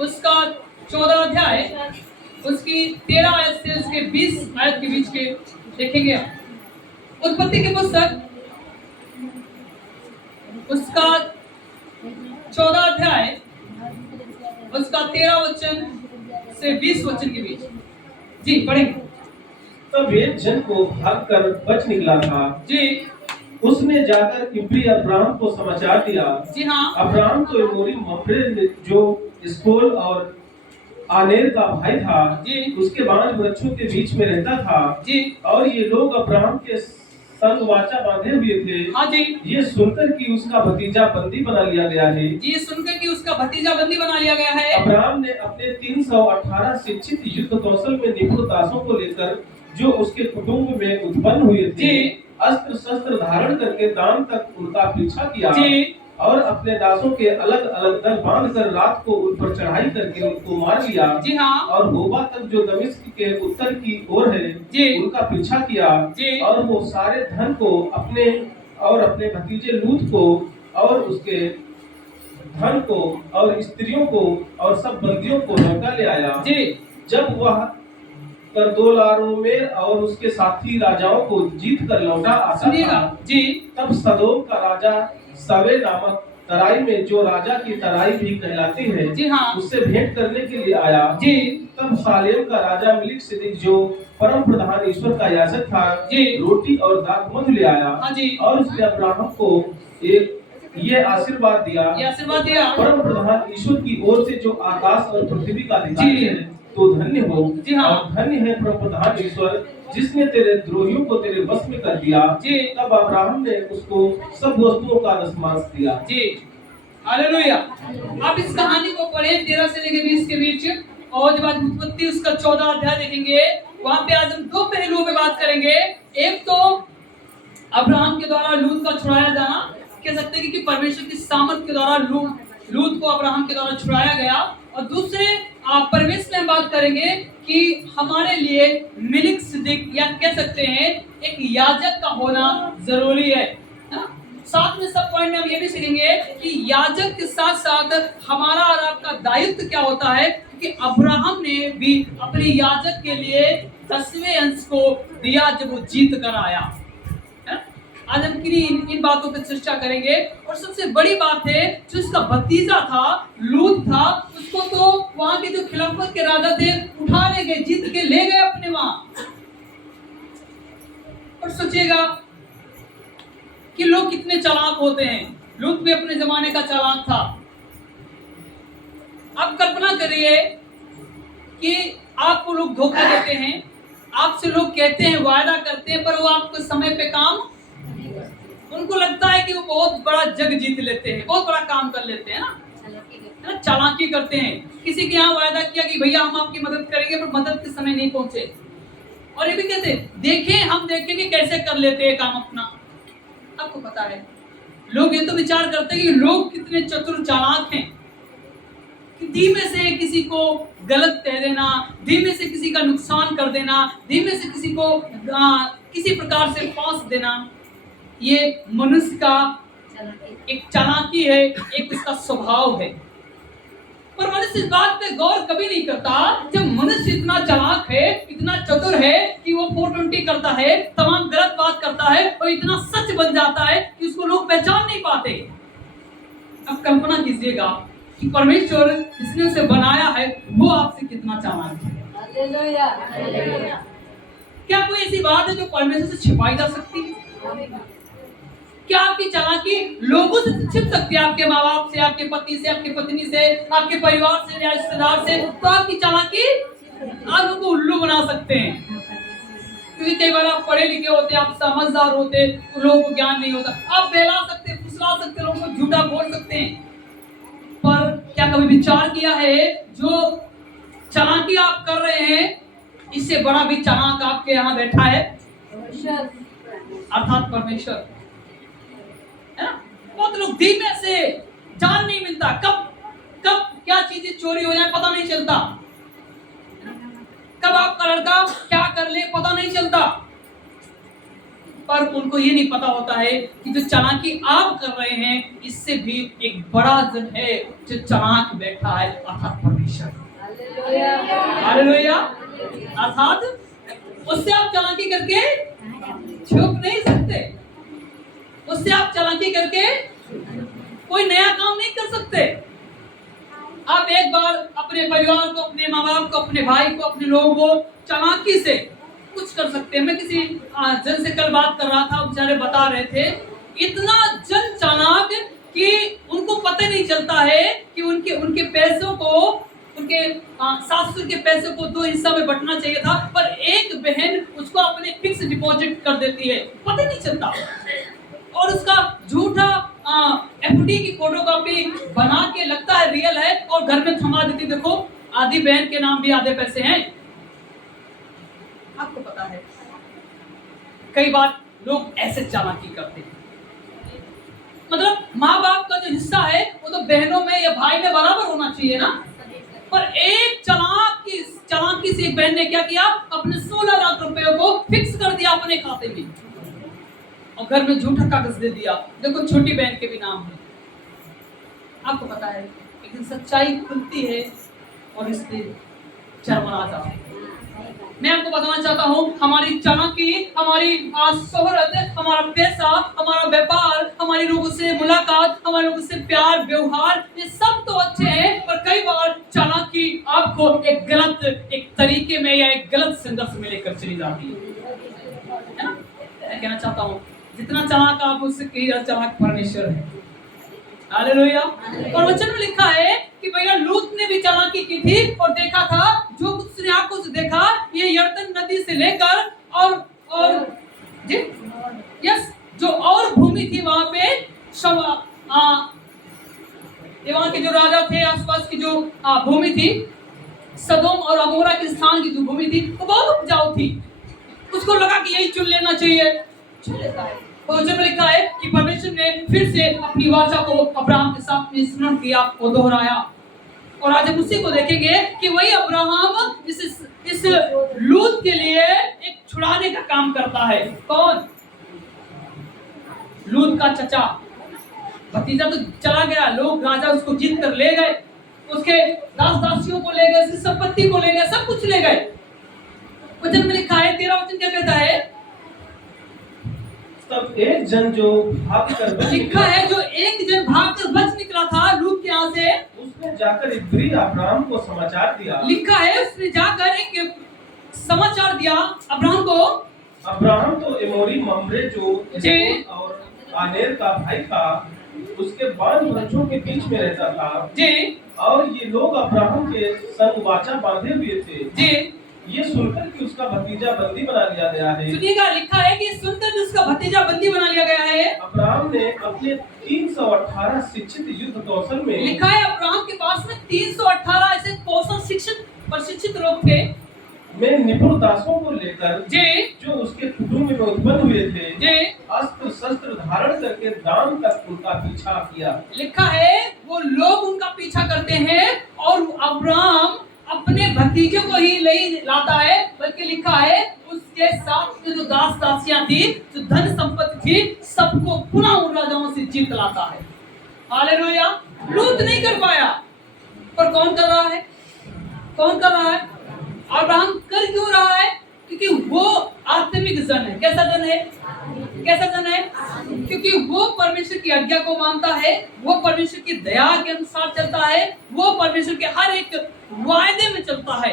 उसका 14 अध्याय उसकी 13 आयत से उसके 20 आयत के बीच के देखेंगे। उत्पत्ति की पुस्तक उसका 14 अध्याय उसका 13 वचन से 20 वचन के बीच। जी पढ़ेंगे। तब एक जन को भागकर बच निकला था। जी उसने जाकर इब्री अब्राहम को समाचार दिया। जी हाँ। अब्राहम तो एमोरी मम्रे जो एस्कोल और आनेर का भाई था, जी उसके 5 वृक्षों के बीच में रहता था। जी और ये लोग अब्राहम के संग वाचा बांधे हुए थे। हाँ जी। ये सुनकर कि उसका भतीजा बंदी बना लिया गया है। जी सुनकर कि उसका भतीजा बंदी बना लिया गया है। अब्राहम ने अपने 318 शिक्षित युद्ध कौशल में निपुण दासों को लेकर जो उसके कुटुंब में उत्पन्न हुए थे, अस्त्र शस्त्र धारण करके दान तक उनका पीछा किया। जी और अपने दासों के अलग अलग दल बांधकर रात को उन पर चढ़ाई करके उनको मार लिया। जी हाँ। और होबा तक जो दमिश्क के उत्तर की ओर है, जी उनका पीछा किया। जी और वो सारे धन को अपने और अपने भतीजे लूत को और उसके धन को और स्त्रियों को और सब बंदियों को लौटा ले आया। जी जब वह कर्दोलारोमेर और उसके साथी राजाओं को जीत कर लौटा आता था, जी तब सदोम का राजा सवे नामक तराई में जो राजा की तराई भी कहलाती है, जी हाँ। उससे भेंट करने के लिए आया। जी तब सालेम का राजा मिलिकसिदिक जो परम प्रधान ईश्वर का याजक था, जी रोटी और दाखमधु ले आया। हाँ जी। और उसने अब्राहम को एक ये आशीर्वाद दिया, परम प्रधान ईश्वर की ओर से जो आकाश और पृथ्वी का अधिकारी है, तो धन्य हो। जी हाँ। और धन्य है परम प्रधान ईश्वर जिसने तेरे द्रोहियों को तेरे वश में कर दिया। जी तब अब्राहम ने उसको सब वस्तुओं का दशमांश दिया। जी हालेलुया। आप इस कहानी को पढ़ें 13 से लेकर 20 के बीच। और जब आज उत्पत्ति उसका 14 अध्याय देखेंगे, वहां पे आज हम 2 पहलुओं पे बात करेंगे। एक तो अब्राहम के द्वारा लूत का छुड़ाया जाना, कह सकते हैं कि परमेश्वर की सामर्थ के द्वारा लूत को अब्राहम के द्वारा छुड़ाया गया। और दूसरे परमेश्वर में बात करेंगे कि हमारे लिए मिलिकसिदिक या कह सकते हैं एक याजक का होना जरूरी है। साथ में सब पॉइंट में हम ये भी सीखेंगे कि याजक के साथ साथ हमारा और आपका दायित्व क्या होता है, क्योंकि अब्राहम ने भी अपने याजक के लिए 10वें अंश को दिया जब वो जीत कर आया। आज हम इन बातों पर चर्चा करेंगे। और सबसे बड़ी बात है, जो इसका भतीजा था लूत था, उसको तो वहां के जो खिलाफत के राजा थे उठा ले गए, जीत के ले गए अपने वहां। और सोचिएगा कि लोग कितने चालाक होते हैं। लूत भी अपने जमाने का चालाक था। आप कल्पना करिए कि आपको लोग धोखा देते हैं, आपसे लोग कहते हैं, वायदा करते हैं, पर वो आपको समय पे काम, उनको लगता है कि वो बहुत बड़ा जग जीत लेते हैं, बहुत बड़ा काम कर लेते हैं ना, चालाकी करते हैं। किसी के यहाँ वायदा किया कि भैया हम आपकी मदद करेंगे, पर मदद के समय नहीं पहुंचे। और ये भी कहते हैं देखें, हम देखें कि कैसे कर लेते हैं काम अपना। आपको पता है लोग ये तो विचार करते हैं कि लोग कितने चतुर चालाक हैं कि धीमे से किसी को गलत कह देना, धीमे से किसी का नुकसान कर देना, धीमे से किसी को किसी प्रकार से फांस देना, ये मनुष्य का एक चालाकी है, एक उसका स्वभाव है। पर मनुष्य इस बात पे गौर कभी नहीं करता, जब मनुष्य इतना चालाक है, इतना चतुर है कि वो 420 करता है, तमाम गलत बात करता है और इतना सच बन जाता है कि उसको लोग पहचान नहीं पाते। अब कल्पना कीजिएगा कि परमेश्वर जिसने उसे बनाया है वो आपसे कितना चालाक है। हालेलुया। क्या कोई ऐसी बात है जो परमेश्वर से छिपाई जा सकती है? क्या आपकी चालाकी लोगों से छिप सकती है? आपके माँ बाप से, आपके पति से, आपकी पत्नी से, आपके परिवार से, रिश्तेदार से? तो आपकी चालाकी आप लोगों को उल्लू बना सकते हैं। क्योंकि कई बार आप पढ़े लिखे होते, आप समझदार होते, तो लोगों को ज्ञान नहीं होता, आप बहला सकते, फुसला सकते, लोगों को झूठा बोल सकते हैं। पर क्या कभी विचार किया है, जो चालाकी आप कर रहे हैं, इससे बड़ा भी चालाक आपके यहाँ बैठा है, अर्थात परमेश्वर। बहुत लोग धीमे से, जान नहीं मिलता कब क्या चीजें चोरी हो जाए पता नहीं चलता, कब आपका लड़का क्या कर ले पता नहीं चलता। पर उनको ये नहीं पता होता है कि जो चालाकी आप कर रहे हैं इससे भी एक बड़ा जन है जो चालाक बैठा है, अर्थात परमेश्वर। हालेलुया। अर्थात उससे आप चालाकी करके छुप नहीं सकते, उससे आप चालाकी करके कोई नया काम नहीं कर सकते। आप एक बार अपने परिवार को, अपने माँ बाप को, अपने भाई को, अपने लोगों को चालाकी से कुछ कर सकते हैं। मैं किसी जन से कल बात कर रहा था, बेचारे बता रहे थे इतना जन चालाक कि उनको पता नहीं चलता है कि उनके पैसों को, उनके सासुर के पैसों को 2 हिस्सा में बंटना चाहिए था, पर एक बहन उसको अपने फिक्स डिपॉजिट कर देती है, पता नहीं चलता, और उसका झूठा एफडी की फोटोकॉपी बना के लगता है रियल है और घर में थमा देती, देखो आधी बहन के नाम भी आधे पैसे हैं। आपको पता है कई बार लोग ऐसे चालाकी करते हैं, मतलब माँ बाप का जो हिस्सा है वो तो बहनों में या भाई में बराबर होना चाहिए ना, पर एक चालाकी से एक बहन ने क्या किया, अपने 16 लाख रुपए को फिक्स कर दिया अपने खाते में और घर में झूठा कागज दे दिया, देखो छोटी बहन के भी नाम है। आपको पता है एक दिन सच्चाई खुलती है और इससे चरमरा जाता है। मैं आपको बताना चाहता हूँ हमारी चालाकी, हमारी शोहरत, हमारा पैसा, हमारा व्यापार, हमारी लोगों से मुलाकात, हमारे लोगों से प्यार व्यवहार, ये सब तो अच्छे हैं, पर कई बार चालाकी आपको एक गलत एक तरीके में या एक गलत संदर्भ में लेकर चली जाती है ना। मैं कहना चाहता हूँ जितना चालाक आप उससे कई ज्यादा चालाक परमेश्वर है। हालेलुया। और वचन में लिखा है कि भैया लूत ने भी चालाकी की थी और देखा था जो कुछ उसने आंखों से देखा, ये यर्दन नदी से लेकर और जी यस जो और भूमि थी वहां पे वहां के जो राजा थे, आसपास की जो भूमि थी, सदोम और अमोरा के स्थान की जो भूमि थी वो बहुत उपजाऊ थी। उसको लगा कि यही चुन लेना चाहिए, चुन लेता है। और जब लिखा है कि परमेश्वर ने फिर से अपनी वाचा को अब्राहम के साथ में स्मरण किया और दोहराया, और आज हम उसी को देखेंगे कि वही अब्राहम इस लूत के लिए एक छुड़ाने का काम करता है। कौन? लूत का चचा, भतीजा तो चला गया, लोग राजा उसको जीत कर ले गए, उसके दास दासियों को ले गए, उसकी संपत्ति को ले गए, सब कुछ ले गए। वचन में लिखा है 13 वचन क्या कहता है, तब एक जन जो भाग कर लिखा है जो एक जन भाग कर बच निकला था लूत के यहाँ से, उसने जाकर इब्री अब्राहम को समाचार दिया। लिखा है उसने जाकर एक समाचार दिया अब्राहम को। अब्राहम तो एमोरी मम्रे जो और आनेर का भाई था, उसके बांध बच्चों के बीच में रहता था जी, और ये लोग अब्राहम के संग वाचा बांधे हुए थे जी। ये सुनकर कि उसका भतीजा बंदी बना लिया गया है, सुनिएगा, लिखा है कि सुनकर कि उसका भतीजा बंदी बना लिया गया है, अब्राहम ने अपने 318 शिक्षित युद्ध कौशल में, लिखा है अब्राहम के पास में 318 ऐसे कौशल प्रशिक्षित लोग थे, में निपुण दासों को लेकर जी, जो उसके कुटुंब में उत्पन्न हुए थे, जी, अस्त्र शस्त्र धारण करके दान तक उनका पीछा किया। लिखा है वो लोग उनका पीछा करते हैं और अब्राहम अपने भतीजे को ही नहीं लाता है, बल्कि लिखा है उसके साथ में जो दास दासियां थी, जो धन संपत्ति थी, सबको पुनः उन राजाओं से जीत लाता है। हालेलुया। लूत नहीं कर पाया, पर कौन कर रहा है? कौन कर रहा है? अब्राहम कर क्यों रहा है? क्योंकि वो आत्मिक जन है। कैसा जन है? कैसा जन है? क्योंकि वो परमेश्वर की आज्ञा को मानता है, वो परमेश्वर की दया के अनुसार चलता है, वो परमेश्वर के हर एक वायदे में चलता है।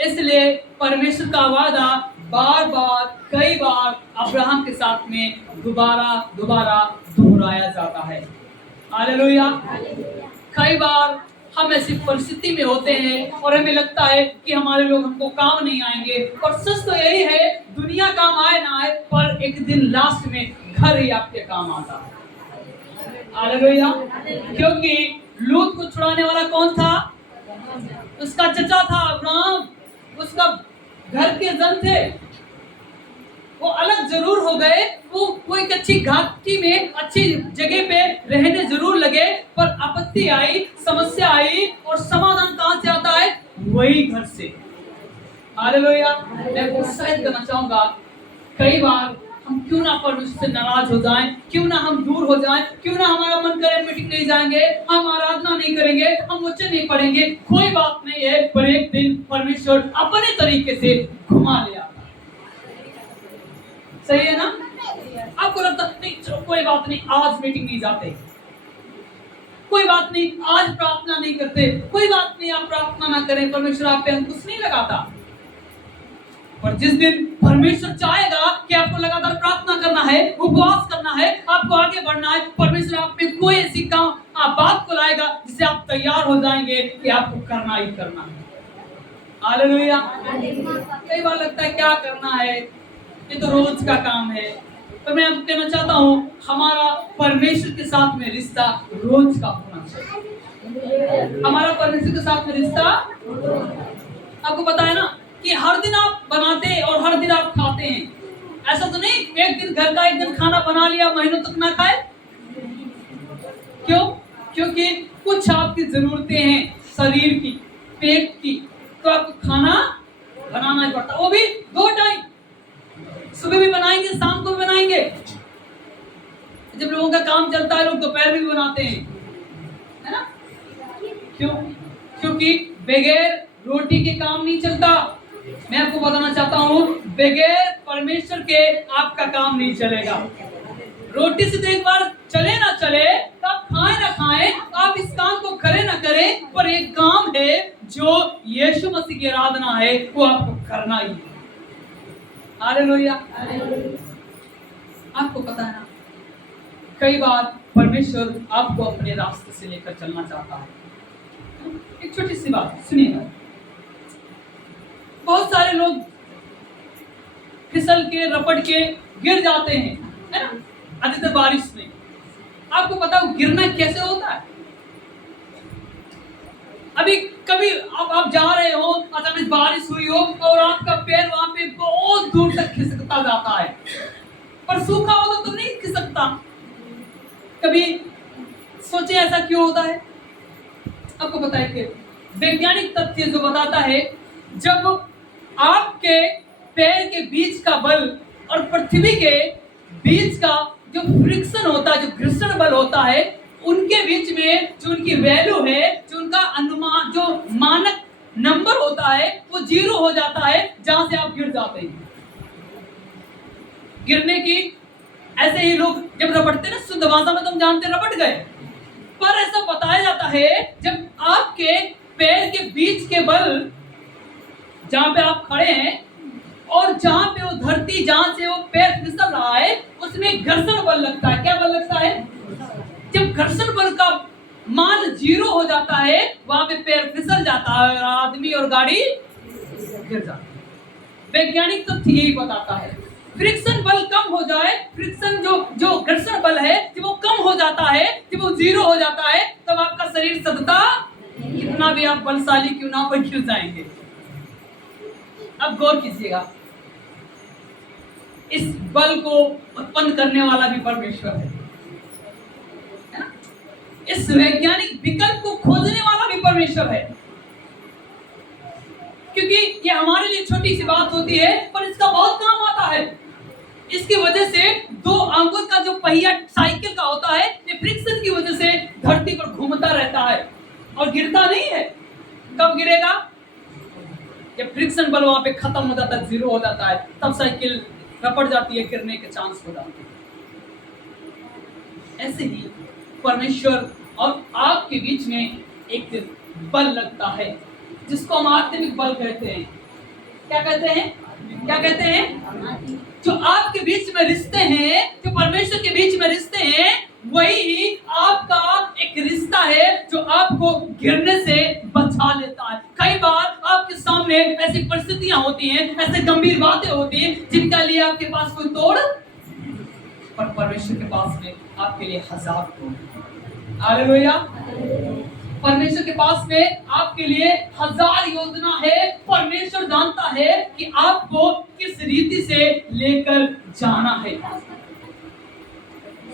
इसलिए परमेश्वर का वादा बार बार कई बार अब्राहम के साथ में दोबारा दोहराया जाता है। हालेलुया। कई बार हम ऐसी परिस्थिति में होते हैं और हमें लगता है कि हमारे लोग हमको काम नहीं आएंगे, और सच तो यही है, दुनिया काम आए ना आए, पर एक दिन लास्ट में घर ही आपके काम आता है। हालेलुया। क्योंकि लूत को छुड़ाने वाला कौन था? उसका चचा था अब्राहम, उसका घर के जन थे। वो अलग जरूर हो गए, वो एक अच्छी घाटी में अच्छी जगह पे रहने जरूर लगे, पर आपत्ति आई, समस्या आई, और समाधान कहां से आता है? वही घर से। हालेलुया। मैं प्रोत्साहित करना चाहूंगा कई बार हम क्यों ना परमेश्वर से नाराज हो जाएं, क्यों ना हम दूर हो जाएं, क्यों ना हमारा मन करे मीटिंग नहीं जाएंगे, हम आराधना नहीं करेंगे, हम वचन नहीं पढ़ेंगे, कोई बात नहीं है, पर एक दिन परमेश्वर अपने तरीके से घुमा ले आता है। सही है ना? आपको लगता नहीं चलो कोई बात नहीं, आज मीटिंग नहीं जाते, कोई बात नहीं आज प्रार्थना नहीं करते, कोई बात नहीं आप प्रार्थना ना करें, परमेश्वर आप पे अंकुश नहीं लगाता। पर जिस दिन परमेश्वर चाहेगा कि आपको लगातार प्रार्थना करना है, उपवास करना है, आपको आगे बढ़ना है, परमेश्वर आप पे कोई ऐसी काम बात को लाएगा जिससे आप तैयार हो जाएंगे कि आपको करना ही करना है। हालेलुया। कई बार लगता है क्या करना है, ये तो रोज का काम है। पर मैं आपको कहना चाहता हूँ हमारा परमेश्वर के साथ में रिश्ता रोज का होना चाहिए। हमारा परमेश्वर के साथ में रिश्ता, आपको पता है ना कि हर दिन आप बनाते हैं और हर दिन आप खाते हैं। ऐसा तो नहीं एक दिन घर का एक दिन खाना बना लिया महीनों तक ना खाए। क्यों? क्योंकि कुछ आपकी जरूरतें हैं शरीर की, पेट की, तो आपको खाना बनाना ही पड़ता, वो भी 2 टाइम, सुबह भी बनाएंगे शाम को भी बनाएंगे। जब लोगों का काम चलता है लोग दोपहर में भी बनाते हैं, है ना? क्यों? क्योंकि बगैर रोटी के काम नहीं चलता। मैं आपको बताना चाहता हूँ बगैर परमेश्वर के आपका काम नहीं चलेगा। रोटी से तो एक बार चले ना चले, तो आप खाएं ना खाएं, आप इस काम को करें ना करें, पर एक काम है जो यीशु मसीह की आराधना है वो आपको करना ही है। हालेलुया। आपको पता है ना कई बार परमेश्वर आपको अपने रास्ते से लेकर चलना चाहता है। एक छोटी सी बात सुनिएगा, बहुत सारे लोग फिसल के रपट के गिर जाते हैं, है ना? अधिकतर बारिश में। आपको पता है गिरना कैसे होता है? अभी कभी आप जा रहे हो, अचानक बारिश हुई हो और आपका पैर वहां पे बहुत दूर तक खिसकता जाता है, पर सूखा हो तो नहीं खिसकता। कभी सोचे ऐसा क्यों होता है? आपको पता है कि वैज्ञानिक तथ्य जो बताता है जब आपके पैर के बीच का बल और पृथ्वी के बीच का जो फ्रिक्शन होता है, जो घर्षण बल होता है, उनके बीच में जो उनकी वैल्यू है, जो उनका अनुमान, जो मानक नंबर होता है वो 0 हो जाता है जहां से आप गिर जाते हैं। गिरने की ऐसे ही लोग जब रपटते ना, शुद्ध भाषा में तुम जानते रपट गए, पर ऐसा बताया जाता है जब आपके पैर के बीच के बल जहां पे आप खड़े हैं और जहां पे वो धरती, जहां से वो पैर फिसल रहा है, उसमें घर्षण बल लगता है। क्या बल लगता है? जब घर्षण बल का मान 0 हो जाता है वहां पे पैर फिसल जाता है और आदमी और गाड़ी गिर जाती है। वैज्ञानिक तथ्य यही बताता है। फ्रिक्शन बल कम हो जाए, फ्रिक्शन जो घर्षण बल है जब वो कम हो जाता है, जब वो 0 हो जाता है, तब आपका शरीर सदता, कितना भी आप बलशाली क्यों ना, पर गिर जाएंगे। अब गौर कीजिएगा, इस बल को उत्पन्न करने वाला भी परमेश्वर है, इस वैज्ञानिक विकल्प को खोजने वाला भी परमेश्वर है। क्योंकि ये हमारे लिए छोटी सी बात होती है पर इसका बहुत काम आता है। इसकी वजह से 2 आंगुर का जो पहिया साइकिल का होता है, ये फ्रिक्शन की वजह से धरती पर घूमता रहता है और गिरता नहीं है। कब गिरेगा? जब फ्रिक्शन बल वहां पे खत्म हो जाता है, 0 हो जाता है, तब साइकिल रपट जाती है, गिरने के चांस हो जाते हैं। ऐसे ही परमेश्वर और आपके बीच में एक बल लगता है जिसको हम आत्मिक बल कहते हैं। क्या कहते हैं? क्या कहते हैं? जो आपके बीच में रिश्ते हैं, जो परमेश्वर के बीच में रिश्ते हैं, वही आपका एक रिश्ता है जो आपको गिरने से बचा लेता है। कई बार आपके सामने ऐसी परिस्थितियां होती हैं, ऐसे गंभीर बातें होती हैं जिनका लिए आपके पास कोई तोड़, पर परमेश्वर के पास में आपके लिए 1000 तोड़। हालेलुया। परमेश्वर के पास में आपके लिए 1000 योजना है। परमेश्वर जानता है कि आपको किस रीति से लेकर जाना है।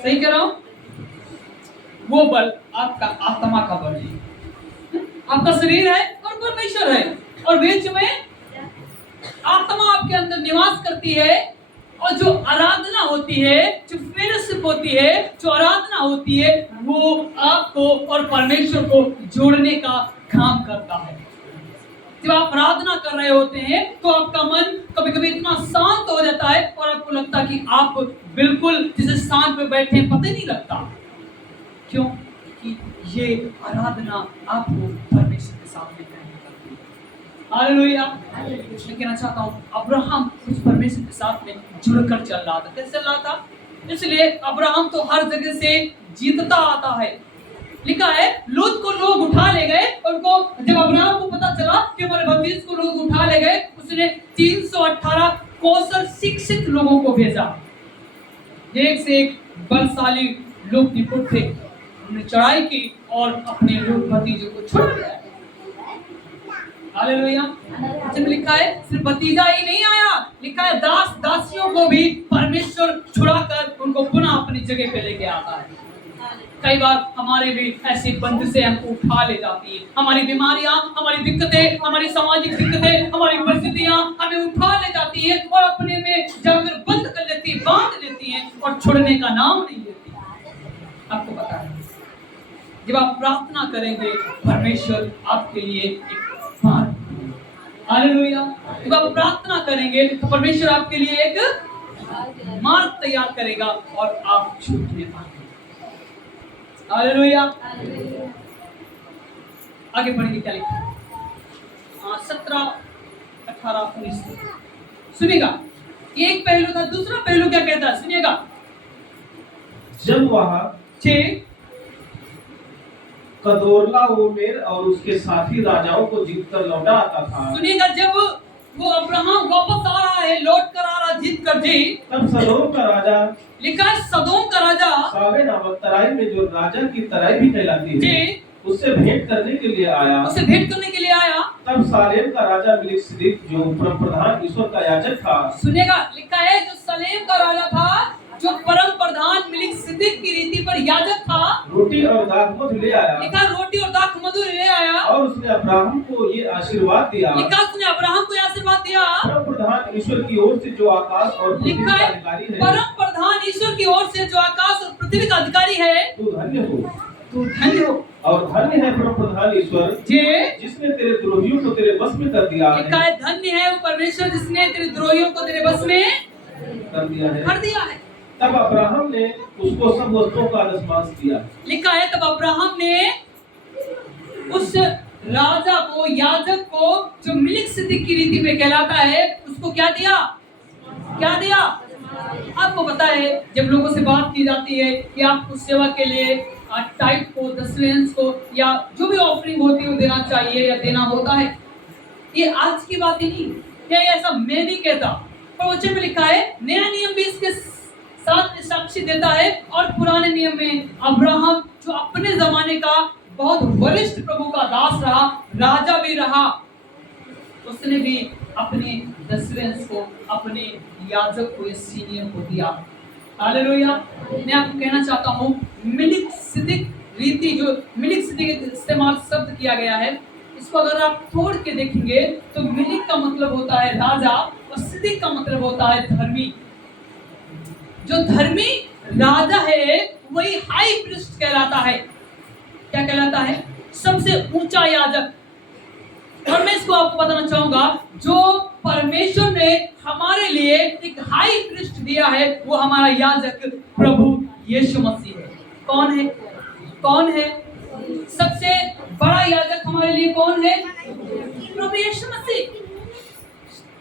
सही कह रहा हूं? वो बल आपका आत्मा का बल है, आपका शरीर है और परमेश्वर है, और बीच में आत्मा आपके अंदर निवास करती है और जो आराधना होती है, जो फेलोशिप होती है, जो आराधना होती है, वो आपको और परमेश्वर को जोड़ने का काम करता है। जब आप आराधना कर रहे होते हैं तो आपका मन कभी कभी इतना शांत हो जाता है और आपको लगता है कि आप बिल्कुल जिस स्थान पे बैठे हैं पता ही नहीं लगता। क्यों? कि ये आराधना आपको परमेश्वर के साथ में करती है। हालेलुया। मैं कहना चाहता हूँ अब्राहम उस परमेश्वर के साथ में जुड़कर चल रहा था। कैसे चल रहा था? इसलिए अब्राहम तो हर जगह से जीतता आता है। लिखा है लूत को लोग उठा ले गए। उनको जब अब्राहम को पता चला कि हमारे भतीज को लोग उठा ले गए, उसने 318 कौशल शिक्षित लोगों को भेजा। एक से एक बलशाली लोग निपुण थे। उन्होंने चढ़ाई की और अपने लोग भतीजों को छुड़ा लिया। हालेलुया। जब लिखा है सिर्फ भतीजा ही नहीं आया, लिखा है दास दासियों को भी परमेश्वर छुड़ाकर उनको पुनः अपनी जगह पे लेके आता है। कई बार हमारे भी ऐसी बंदिशें हमको उठा ले जाती है। हमारी बीमारियां, हमारी दिक्कतें, हमारी सामाजिक दिक्कतें, हमारी परिस्थितियां हमें उठा ले जाती है और अपने में जाकर बंद कर लेती है, बांध लेती है और छोड़ने का नाम नहीं लेती। आपको पता है जब आप प्रार्थना करेंगे परमेश्वर आपके लिए एक मार्ग, हालेलुया, जब आप प्रार्थना करेंगे तो परमेश्वर आपके लिए एक मार्ग तैयार करेगा और आप छूटने पाएंगे। हालेलुया। आगे बढ़ेंगे क्या लिखा? 17, 18, 19 सुनिएगा। एक पहलू था, दूसरा पहलू क्या कहता है सुनिएगा। जब वह 6 कदोर्लाओमेर और उसके साथी राजाओं को जीतकर लौटा आता था। सुनिएगा, जब वो अब्राहम वापस आ रहा है, लौट कर आ रहा जीत कर जी, तब सदोम का राजा, लिखा है सदोम का राजा सावे नामक तराई में जो राजा की तराई भी कहलाती है जी, उससे भेंट करने के लिए आया। उसे भेंट करने के लिए आया। तब सालेम का राजा मिलिकसिदिक जो परम प्रधान ईश्वर का याजक था। सुनिएगा, लिखा है जो सलेम का राजा था, जो परम प्रधान मिलिकसिदिक की रीति पर याजक था, रोटी और दाख मधु ले आया। लिखा रोटी और दाख मधु ले आया और उसने अब्राहम को ये आशीर्वाद दिया। लिखा उसने अब्राहम को आशीर्वाद दिया। परम प्रधान ईश्वर की ओर से जो आकाश और पृथ्वी लिखा का है अधिकारी है, परम प्रधान ईश्वर की ओर से जो आकाश और पृथ्वी का अधिकारी है, तू धन्य हो, तू धन्य हो। और धन्य है परम प्रधान ईश्वर जी, जिसने तेरे द्रोहियों को तेरे बस में कर दिया है। लिखा है धन्य है वो परमेश्वर जिसने तेरे द्रोहियों को तेरे बस में कर दिया है। तब अब्राहम ने उसको सब वस्तुओं का दशमांश दिया। लिखा है तब अब्राहम ने उस राजा को, याजक को, जो मिलिकसिदिक की रीति में कहलाता है, उसको क्या दिया? क्या दिया? आपको पता है जब लोगों से बात की जाती है कि आपको सेवा के लिए टाइप को, दशमेंश को या जो भी ऑफरिंग होती है वो देना चाहिए या देना होता है, ये आज की बात ही नहीं, क्या ऐसा मैं नहीं कहता, पर वचन में लिखा है नया नियम भी इसके साथ में साक्षी देता है। और पुराने नियम में अब्राहम जो अपने जमाने का बहुत वरिष्ठ प्रभु का दास रहा, राजा भी रहा, उसने भी अपने दशमेंश को अपने याजक को, सीनियर को दिया। हालेलुया। मैं आपको कहना चाहता हूँ मिलिकसिदिक रीति, जो मिलिकसिदिक इस्तेमाल शब्द किया गया है, इसको अगर आप तोड़ के देखेंगे तो मिलिक का मतलब होता है राजा और सिदिक का मतलब होता है धर्मी। जो धर्मी राजा है वही हाई प्रीस्ट कहलाता है। क्या कहलाता है? सबसे ऊंचा याजक। और मैं इसको आपको बताना चाहूंगा, जो परमेश्वर ने हमारे लिए एक हाई प्रीस्ट दिया है वो हमारा याजक प्रभु यीशु मसीह है। कौन है? कौन है सबसे बड़ा याजक हमारे लिए? कौन है? प्रभु यीशु मसीह।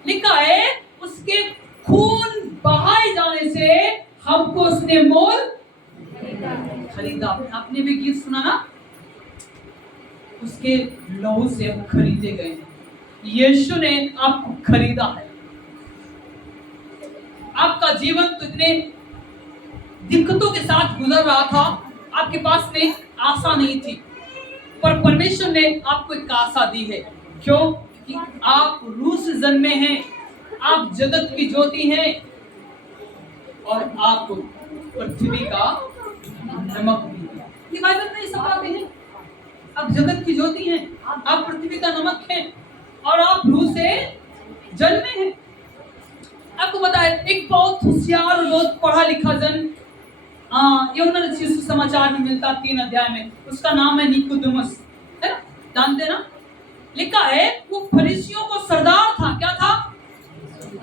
लिखा है उसके खून बहाए जाने से हमको उसने मोल खरीदा। आपने भी गीत सुना ना, उसके लहू से हम खरीदे गए हैं। यीशु ने आपको खरीदा है। आपका जीवन तो इतने दिक्कतों के साथ गुजर रहा था, आपके पास में आशा नहीं थी, पर परमेश्वर ने आपको एक आशा दी है। क्यों? कि आप रूह से जन्मे हैं, आप जगत की ज्योति हैं और आप पृथ्वी का नमक भी। ये बाइबल में सब बातें हैं। आप जगत की ज्योति हैं, आप पृथ्वी का नमक हैं और आप रूह से जन्मे हैं। आपको पता है एक बहुत होशियार और बहुत पढ़ा लिखा जन यूहन्ना रचित सुसमाचार में मिलता 3 अध्याय में, उसका नाम है निकोदेमुस, है ना, जानते हैं ना। लिखा है वो फरीसियों का सरदार था। क्या था?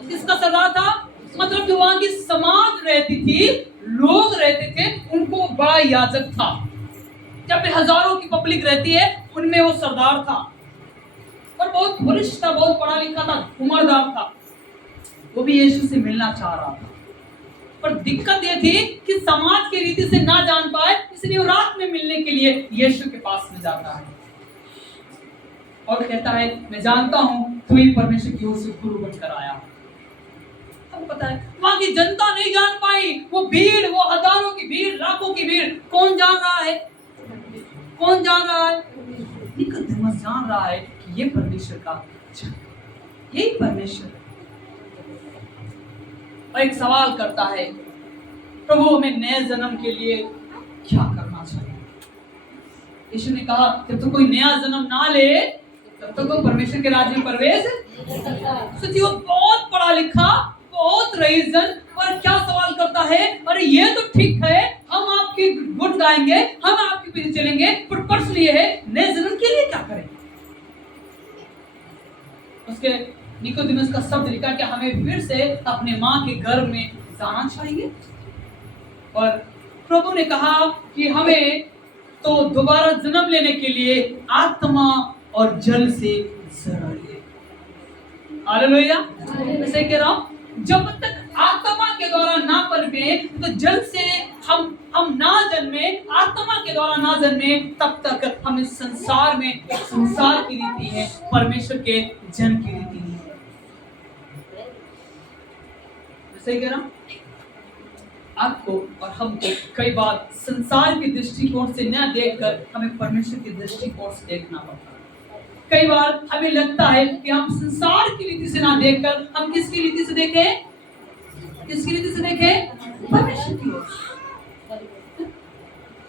किसका सरदार था? मतलब जो वहां की समाज रहती थी, लोग रहते थे, उनको बड़ा याजक था। जब भी हजारों की पब्लिक रहती है उनमें वो सरदार था और बहुत वरिष्ठ था, बहुत पढ़ा लिखा था, उम्रदार था। वो भी यीशु से मिलना चाह रहा था, पर दिक्कत ये थी कि समाज की रीति से ना जान पाए, इसलिए वो रात में मिलने के लिए यीशु के पास में जाता है और कहता है मैं जानता हूं तू ही परमेश्वर की ओर से गुरु बनकर आया। आपको पता है वहां की जनता नहीं जान पाई, वो भीड़, वो हजारों की भीड़, लाखों की भीड़, कौन जान रहा है? कौन जान रहा है? निकोदेमुस जान रहा है कि ये परमेश्वर का, यही परमेश्वर है। और एक सवाल करता है, प्रभु हमें नए जन्म के लिए क्या करना चाहिए? यीशु ने कहा जब तो कोई नया जन्म ना ले तब तक तो परमेश्वर के राज्य में प्रवेश। सोचिए वो बहुत पढ़ा लिखा, बहुत रईसजन, पर क्या सवाल करता है, अरे ये तो ठीक है, हम आपकी गुण गाएंगे, हम आपके पीछे चलेंगे, पर प्रश्न ये है नए जन्म के लिए क्या करें? उसके निकोदेमुस का शब्द लिखा कि हमें फिर से अपने माँ के गर्भ में जाना चाहिए। और प्रभु ने कहा कि हमें तो दोबारा जन्म लेने के लिए आत्मा और जल से जरूरी है। हालेलुया। मैं सही कह रहा हूं, जब तक आत्मा के द्वारा ना पनपे, तो जल से हम ना जन्मे, आत्मा के द्वारा ना जन्मे, तब तक हम इस संसार में, संसार की रीति है, परमेश्वर के जन की रीति नहीं है। सही कह रहा हूं? आपको और हमको कई बार संसार के दृष्टिकोण से न देखकर हमें परमेश्वर के दृष्टिकोण से देखना पड़ता है। कई बार हमें लगता है कि हम संसार की रीति से ना देखकर हम किसकी रीति से देखें? किसकी रीति से देखें? परमेश्वर की ओर।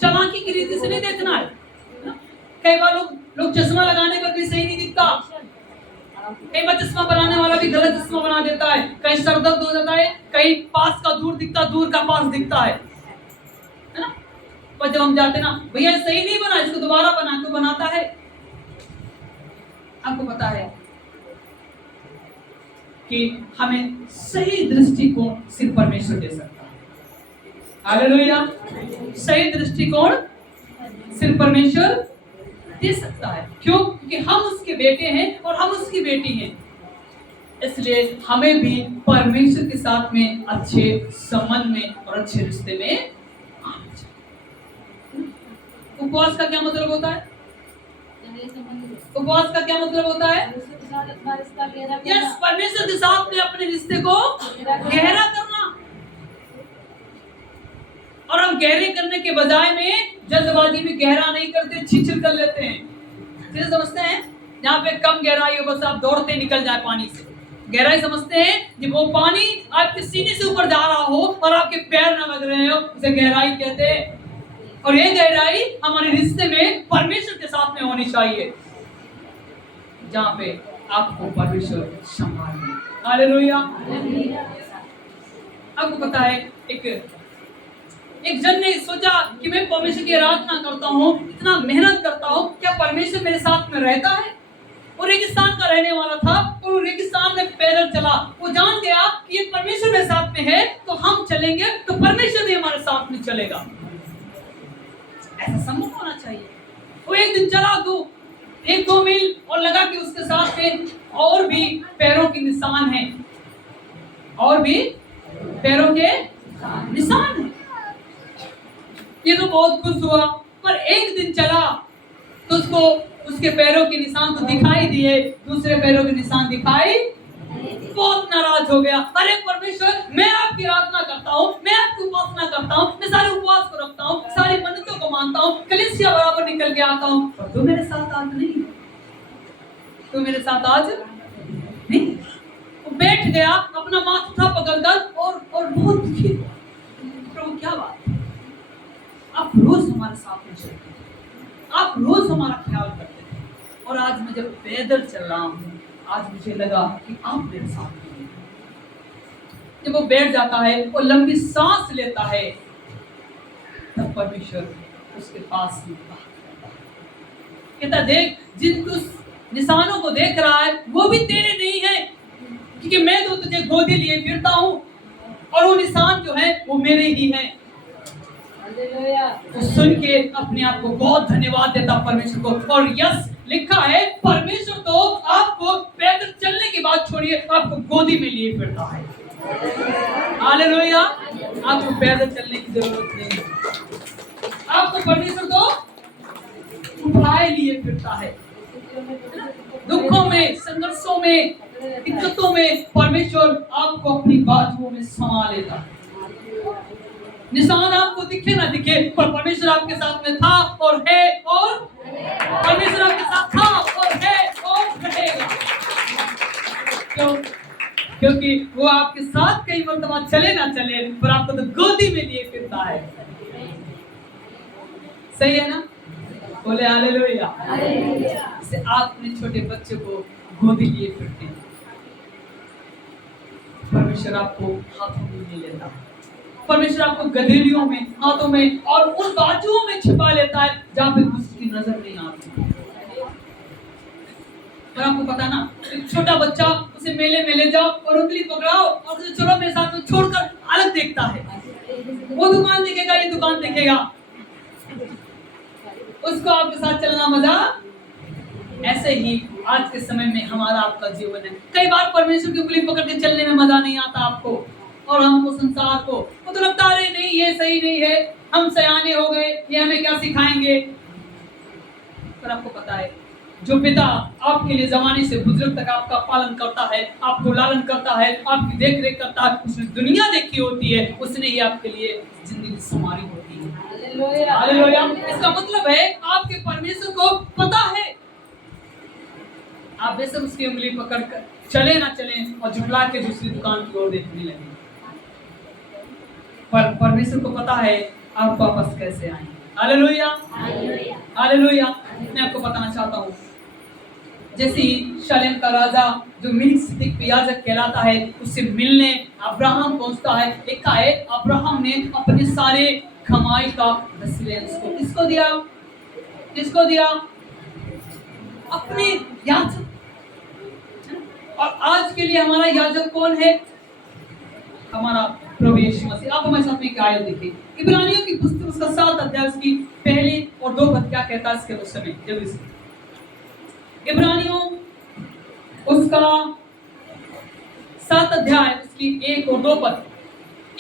चालाकी की रीति से नहीं देखना है। कई बार लोग चश्मा लगाने पर भी सही नहीं दिखता, कई बार चश्मा बनाने वाला भी गलत चश्मा बना देता है, कहीं सर दर्द हो जाता है, कहीं पास का दूर दिखता, दूर का पास दिखता है ना। पर जब हम जाते ना, भैया सही नहीं बना, इसको दोबारा बना, तो बनाता है। आपको पता है कि हमें सही दृष्टिकोण सिर्फ परमेश्वर दे सकता है। हालेलुया। सही दृष्टिकोण सिर्फ परमेश्वर दे सकता है। क्यों? क्योंकि हम उसके बेटे हैं और हम उसकी बेटी हैं, इसलिए हमें भी परमेश्वर के साथ में अच्छे संबंध में और अच्छे रिश्ते में आना चाहिए। उपवास का क्या मतलब होता है? उपवास का क्या मतलब होता है? यस, परमेश्वर के साथ में अपने रिश्ते को गहरा करना। और हम गहरे करने के बजाय में जल्दबाजी में गहरा नहीं करते, छिछल कर लेते हैं। फिर समझते हैं जहाँ पे कम गहराई हो बस आप दौड़ते निकल जाए पानी से। गहराई समझते हैं जब वो पानी आपके सीने से ऊपर जा रहा हो और आपके पैर न लग रहे हो, उसे गहराई कहते हैं। और ये गहराई हमारे रिश्ते में परमेश्वर के साथ में होनी चाहिए, जहाँ पे आपको परमेश्वर संभाले। हालेलुया। आपको पता है एक जन ने सोचा कि मैं परमेश्वर की आराधना करता हूँ, इतना मेहनत करता हूँ, क्या परमेश्वर मेरे साथ में रहता है? वो रेगिस्तान का रहने वाला था और वो रेगिस्तान में पैदल चला। वो जान गया कि ये परमेश्वर मेरे साथ में है तो हम चलेंगे तो परमेश्वर भी हमारे साथ में चलेगा। ऐसा संभव होना चाहिए। वो एक दिन चला 1-2 मील और लगा कि उसके साथ में और भी पैरों के निशान हैं, और भी पैरों के निशान हैं। ये तो बहुत खुश हुआ, पर एक दिन चला तो उसको उसके पैरों के निशान तो दिखाई दिए, दूसरे पैरों के निशान दिखाई, बहुत नाराज हो गया। अरे परमेश्वर, मैं आपकी आराधना करता हूँ, मैं आपकी उपासना करता हूँ, मैं सारे उपवास को रखता हूँ, सारी मन्नतों को मानता हूँ, कलीसिया बराबर निकल के आता हूँ, पर तू मेरे साथ आज नहीं, तू मेरे साथ आज नहीं। वो बैठ गया अपना माथा पकड़कर और बहुत दुखी। प्रभु क्या बात है, आप रोज हमारे साथ में चलते, आप रोज हमारा ख्याल करते थे, और आज मैं जब पैदल चल रहा हूँ, आज मुझे लगा कि आप मेरे साथ नहीं हैं। जब वो बैठ जाता है और लंबी सांस लेता है, तब परमेश्वर उसके पास निकलता है। कहता देख, जिन तू निशानों को देख रहा है वो भी तेरे नहीं है, क्योंकि मैं तो तुझे गोदी लिए फिरता हूँ और वो निशान जो है वो मेरे ही हैं। तो सुन के अपने आप को बहुत धन्यवाद देता परमेश्वर को। और यस लिखा है, परमेश्वर तो आपको पैदल चलने की बात छोड़िए, आपको गोदी में लिए फिरता है। हालेलुया। आपको पैदल चलने की जरूरत नहीं है, आपको परमेश्वर तो उठाए लिए फिरता है। दुखों में, संघर्षों में, दिक्कतों में परमेश्वर आपको अपनी बाजुओं में समा लेता है। निशान आपको दिखे ना दिखे, पर परमेश्वर आपके साथ में था और है, और परमेश्वर आपके साथ था और है और रहेगा। क्यों? क्योंकि वो आपके साथ कई मरतबा चले ना चले, पर आपको तो गोदी में लिए फिरता है। सही है ना? बोले हालेलुया। जैसे आप अपने छोटे बच्चे को गोदी लिए फिरते हैं, परमेश्वर आपको हाथों में ले लेता है। परमेश्वर आपको गधेलियों में, हाथों में और उन बाजुओं में छिपा लेता है जहां पे उसकी नजर नहीं आती। और आपको पता ना, एक छोटा बच्चा, उसे मेले में ले जाओ और उंगली पकड़ाओ और उसे चलो मेरे साथ में छोड़कर अलग देखता है। वो दुकान देखेगा, ये दुकान देखेगा, उसको आपके साथ चलना मजा। ऐसे ही आज के समय में हमारा आपका जीवन है। कई बार परमेश्वर की उंगली पकड़ के चलने में मजा नहीं आता आपको और हमको, संसार को, वो तो लगता है नहीं ये सही नहीं है, हम सयाने हो गए, ये हमें क्या सिखाएंगे। पर आपको पता है, जो पिता आपके लिए जमाने से बुजुर्ग तक आपका पालन करता है, आपको लालन करता है, आपकी देख रेख करता है, उसने दुनिया देखी होती है, उसने ही आपके लिए जिंदगी संवारी होती है। हालेलुया। इसका मतलब है आपके परमेश्वर को पता है। आप बेशक उसकी उंगली पकड़ कर चले ना चले और झुकला के दूसरी दुकान की ओर देखने लगे, पर परमेश्वर को पता है आप वापस कैसे आएंगे। हालेलुया। हालेलुया। मैं आपको बताना चाहता हूँ, जैसे शालेम का राजा जो मेलिकिसदिक याजक कहलाता है, उससे मिलने अब्राहम पहुंचता है। लिखा है, अब्राहम ने अपने सारे कमाई का 10वें अंश को किसको दिया? किसको दिया? अपने याजक। और आज के लिए हमारा याजक कौन है? हमारा प्रभु यीशु मसीह। आप हमारे साथ में एक आयत देखिए, इब्रानियों की पुस्तक उसका 7 अध्याय की पहली और 2 पद क्या कहता है इसके विषय में। जल्दी से इब्रानियों उसका 7 अध्याय उसकी 1 और 2 पद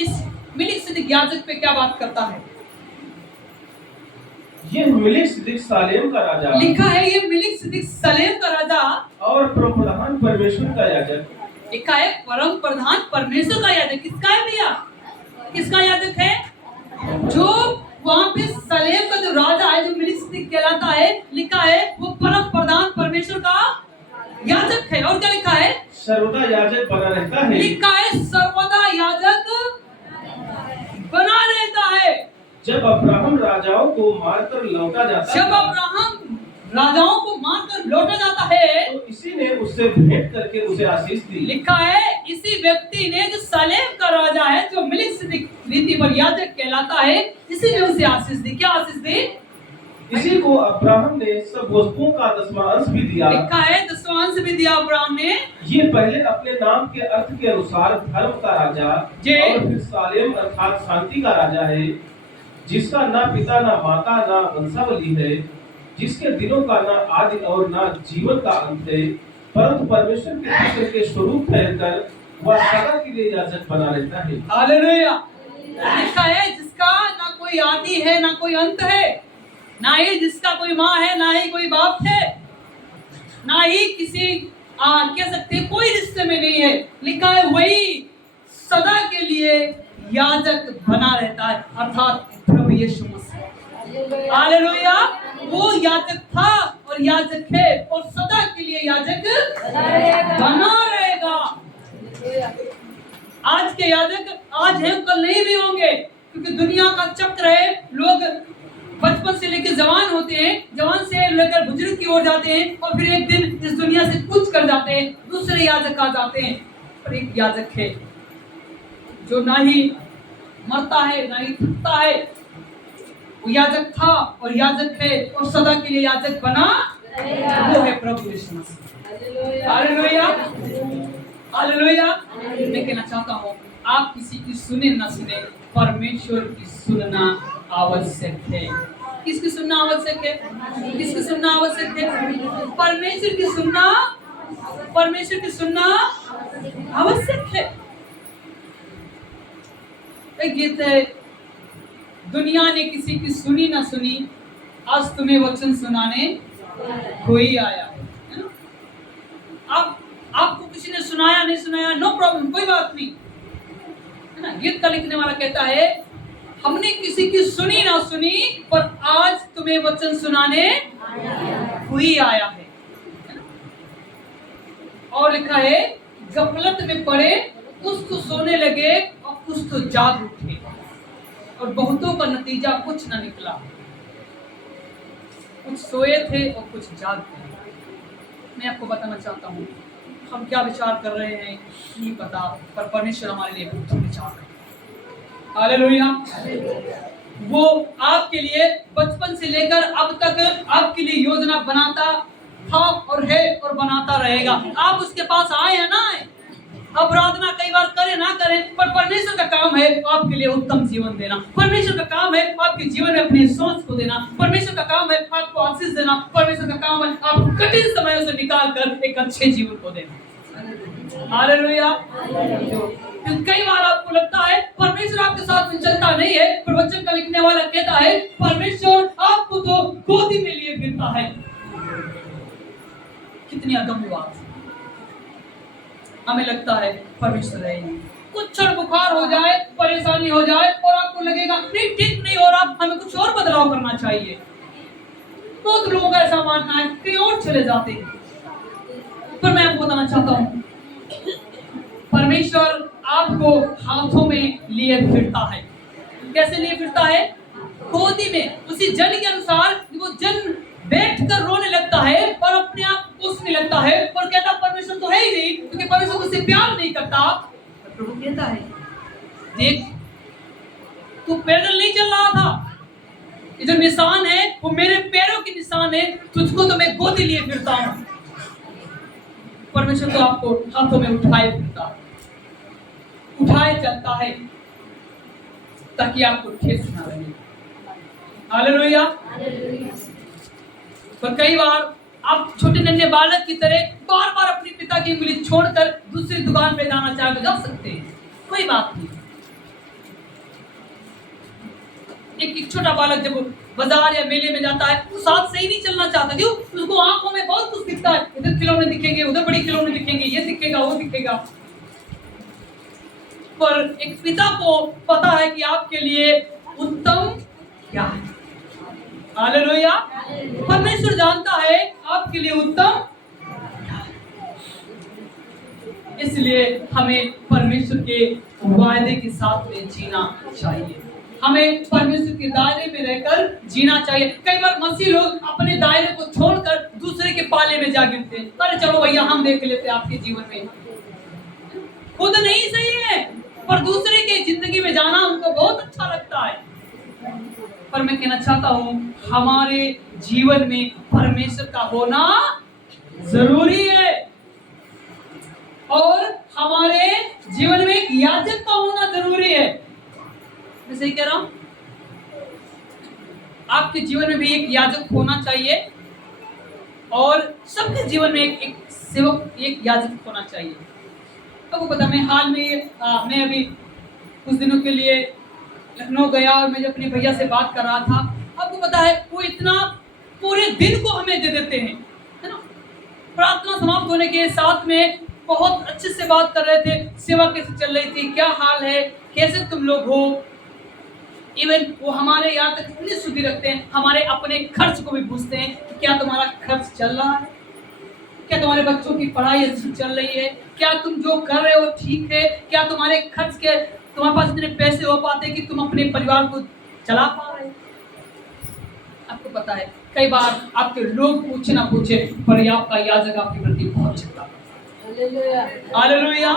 इस मेलिकिसदिक याजक पे क्या बात करता है? ये मेलिकिसदिक सालेम का राजा, लिखा है ये मेलिकिसदिक सालेम का राजा और परम प्रधान परमेश्वर का याजक। लिखा है परम प्रधान परमेश्वर का याजक। किसका है भैया? किसका याजक है? जो वहां पे सालेम का जो राजा है, जो मेलिकिसदिक कहलाता है, लिखा है वो परम प्रधान परमेश्वर का याजक है। और क्या लिखा है? सर्वदा याजक बना रहता है। लिखा है सर्वदा याजक बना रहता है। जब अब्राहम राजाओं को मारकर लौटा जाता है, जब अब्राहम राजाओं को मारकर लौटा जाता है, तो इसी ने उससे भेंट करके उसे आशीष दी। लिखा है इसी व्यक्ति ने, जो सालेम का राजा है, जो मेलिकिसदिक रीति पर याजक कहलाता है, इसी ने उसे आशीष दी। क्या आशीष दी? इसी को अब्राहम ने सब वस्तुओं का 10वां अंश भी दिया। लिखा है 10वां अंश भी दिया अब्राहम ने। ये पहले अपने नाम के अर्थ के अनुसार धर्म का राजा और फिर सालेम अर्थात शांति का राजा है, जिसका ना पिता ना माता ना वंशावली है, जिसके दिनों का ना आदि और ना जीवन का अंत है, परंतु परमेश्वर के पुत्र के स्वरूप ठहरकर वह सदा के लिए याजक बना रहता है। हालेलुया। लिखा है जिसका ना कोई आदि है ना कोई अंत है, ना ही जिसका कोई माँ है ना ही कोई बाप है, ना ही किसी कह सकते कोई रिश्ते में नहीं है। लिखा है वही सदा के लिए याजक बना रहता है, अर्थात प्रभु यीशु मसीह। हालेलुया। वो याजक था और याजक है और सदा के लिए याजक बना रहेगा। आज के याजक आज हैं, कल नहीं भी होंगे, क्योंकि दुनिया का चक्र है। लोग बचपन से लेकर जवान होते हैं, जवान से लेकर बुजुर्ग की ओर जाते हैं और फिर एक दिन इस दुनिया से कुछ कर जाते हैं, दूसरे याजक आ जाते हैं। पर एक याजक है जो ना ही मरता है ना ही थकता है, वो याजक था और याजक है और सदा के लिए याजक बना, वो है प्रभु यीशु मसीह। Hallelujah, hallelujah. मैं कहना चाहता हूँ, आप किसी की सुने ना सुने, परमेश्वर की सुनना आवश्यक है। किसकी सुनना आवश्यक है? किसकी सुनना आवश्यक है? परमेश्वर की सुनना, परमेश्वर की सुनना आवश्यक है। एक गीत है, दुनिया ने किसी की सुनी ना सुनी, आज तुम्हें वचन सुनाने कोई आया है ना? आप आपको किसी ने सुनाया नहीं सुनाया, नो प्रॉब्लम, कोई बात नहीं, है ना? गीत का लिखने वाला कहता है, हमने किसी की सुनी ना सुनी, पर आज तुम्हें वचन सुनाने कोई आया है ना? और लिखा है, गफलत में पड़े कुछ तो सोने लगे और कुछ तो जाग उठे, और बहुतों का नतीजा कुछ ना निकला। कुछ सोए थे और कुछ जाग गए। मैं आपको बताना चाहता हूँ, हम क्या विचार कर रहे हैं नहीं पता, पर परमेश्वर हमारे लिए बहुत विचार कर रहे हैं। हालेलुया। वो आपके लिए बचपन से लेकर अब तक आपके लिए योजना बनाता था और है और बनाता रहेगा। आप उसके पास आए या ना आए, अब प्रार्थना कई बार करें ना करें, पर परमेश्वर का काम है आपके लिए उत्तम जीवन देना। परमेश्वर का काम है आपके जीवन में अपनी सोच को देना। परमेश्वर का काम है आपको आशीष देना। परमेश्वर का काम है आपको कठिन समयों से निकाल कर एक अच्छे जीवन को देना। हालेलुया। कई बार आपको लगता है परमेश्वर आपके साथ में चलता नहीं है, पर वचन का लिखने वाला कहता है, परमेश्वर आपको तो गोदी में लिए फिरता है। कितनी अगम्य बात। हमें लगता है परमेश्वर है नहीं, कुछ क्षण बुखार हो जाए, परेशानी हो जाए और आपको लगेगा नहीं ठीक नहीं हो रहा, हमें कुछ और बदलाव करना चाहिए। बहुत लोगों का ऐसा मानना है, कहीं और चले जाते हैं। पर मैं आपको बताना चाहता हूँ, परमेश्वर आपको हाथों में लिए फिरता है। कैसे लिए फिरता है? गोदी में। उसी जन के अनुसार वो जन बैठकर रोने लगता है और अपने आप कोसने लगता है और कहता परमेश्वर तो है ही नहीं, क्योंकि परमेश्वर मुझसे प्यार नहीं करता। प्रभु कहता है, देख तू पैदल नहीं चल रहा था, ये जो निशान है वो मेरे पैरों के निशान है, तुझको तो मैं गोदी लिए फिरता हूँ। परमेश्वर तो आपको हाथों में उठाए फिरता है, उठाए चलता है, ताकि आपको ठेस ना लगे। हालेलुया। पर कई बार आप छोटे नन्हे बालक की तरह बार बार अपने पिता की उंगली छोड़कर दूसरी दुकान पे जाना चाहे तो जा सकते हैं, कोई बात नहीं। एक छोटा बालक जब बाजार या मेले में जाता है, वो साथ से ही नहीं चलना चाहता, क्यों? उसको आंखों में बहुत कुछ दिखता है, इधर खिलौने दिखेंगे, उधर बड़ी खिलौने दिखेंगे, ये दिखेगा वो दिखेगा। पर एक पिता को पता है कि आपके लिए उत्तम क्या है। हालेलुया। परमेश्वर जानता है आपके लिए उत्तम, इसलिए हमें परमेश्वर के वायदे के साथ में जीना चाहिए। हमें परमेश्वर के दायरे में रहकर जीना चाहिए। कई बार मसीह लोग अपने दायरे को छोड़कर दूसरे के पाले में जा गिरते हैं। अरे चलो भैया हम देख लेते हैं आपके जीवन में, खुद नहीं सही है पर दूसरे के जिंदगी में जाना उनको बहुत अच्छा लगता है। पर मैं कहना चाहता हूँ, हमारे जीवन में परमेश्वर का होना जरूरी है और हमारे जीवन में एक याजक का होना जरूरी है। मैं सही कह रहा हूं? आपके जीवन में भी एक याजक होना चाहिए और सबके जीवन में एक सेवक, एक याजक होना चाहिए। आपको पता, मैं हाल में मैं अभी कुछ दिनों के लिए लखनऊ गया और मैं अपने भैया से बात कर रहा था। आपको पता है वो इतना पूरे दिन को हमें दे देते हैं, है ना? प्रार्थना समाप्त होने के साथ में बहुत अच्छे से बात कर रहे थे, सेवा कैसे चल रही थी, क्या हाल है, कैसे तुम लोग हो। इवन वो हमारे यहाँ तक इतनी सुधि रखते हैं, हमारे अपने खर्च को भी पूछते हैं कि क्या तुम्हारा खर्च चल रहा है, क्या तुम्हारे बच्चों की पढ़ाई अच्छी चल रही है, क्या तुम जो कर रहे हो ठीक है, क्या तुम्हारे खर्च के तुम्हारे पास इतने पैसे हो पाते कि तुम अपने परिवार को चला पा रहे हो। आपको पता है कई बार आपके लोग पूछे ना पूछे पर आपका याजक आपके प्रति बहुत चिंता करता है। हालेलुया।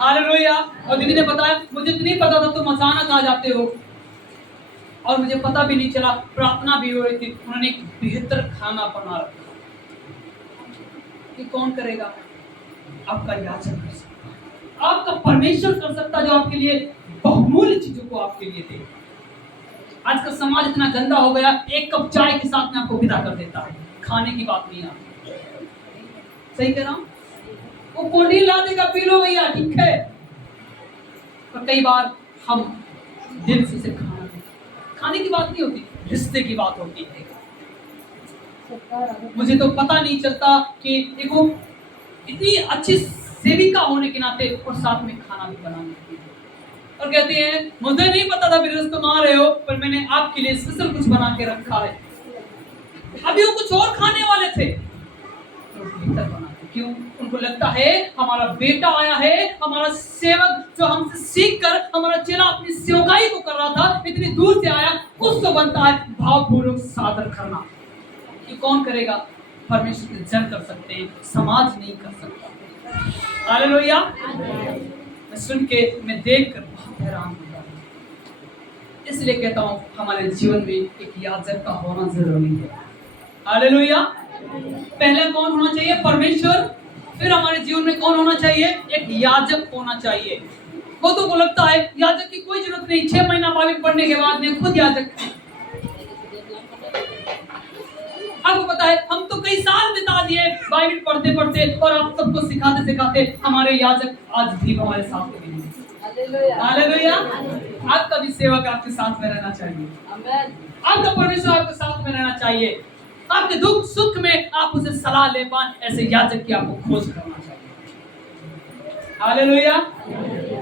हालेलुया। और दीदी ने बताया मुझे तो नहीं पता था तुम अचानक आ जाते हो, और मुझे पता भी नहीं चला, प्रार्थना भी हो रही थी, उन्होंने एक बेहतर खाना बना रखा। ये कौन करेगा? आपका याचक कर सकता है, आपका परमेश्वर कर सकता है, जो आपके लिए बहुमूल्य चीजों को आपके लिए दे। आज का समाज इतना गंदा हो गया, एक कप चाय के साथ में आपको विदा कर देता है, खाने की बात नहीं आती। सही कह रहा हूं? वो कोडी ला देगा, पी लो भैया, ठीक है। पर कई बार हम दिल से इसे खाने की बात नहीं होती, रिश्ते की बात होती है। मुझे तो पता नहीं चलता कि देखो इतनी अच्छी सेविका होने के नाते और साथ में खाना भी बनाने की, और कहते हैं मुझे नहीं पता था फिर तुम आ रहे हो, पर मैंने आपके लिए स्पेशल कुछ बना के रखा है। अभी वो कुछ और खाने वाले थे, तो बेहतर बना। क्यों? उनको लगता है हमारा बेटा आया है, हमारा सेवक जो हमसे सीख कर हमारा चेला अपनी सेवकाई को कर रहा था, इतनी दूर से आया, कुछ तो बनता है भावपूर्वक सादर करना। कि कौन करेगा? परमेश्वर के जन कर सकते हैं, समाज नहीं कर सकता। हालेलुया। मैं सुन के, मैं देख कर बहुत हैरान हुआ, इसलिए कहता हूँ हमारे जीवन में एक याजक का होना जरूरी है। हालेलुया। पहले कौन होना चाहिए? परमेश्वर। फिर हमारे जीवन में कौन होना चाहिए? एक याजक होना चाहिए। वो तो लगता है याजक की कोई जरूरत नहीं, 6 महीना बाइबल पढ़ने के बाद में खुद याजक। आपको पता है हम तो कई साल बिता दिए बाइबल पढ़ते पढ़ते, और आप सबको सिखाते सिखाते हमारे याजक आज भी हमारे साथ में हैं। हालेलुया। आपका भी सेवक आपके साथ में रहना चाहिए, आपका परमेश्वर आपके साथ में रहना चाहिए। आपके दुख सुख में आप उसे सलाह ले पाएं, ऐसे याजक की आपको खोज करना चाहिए। हालेलुया।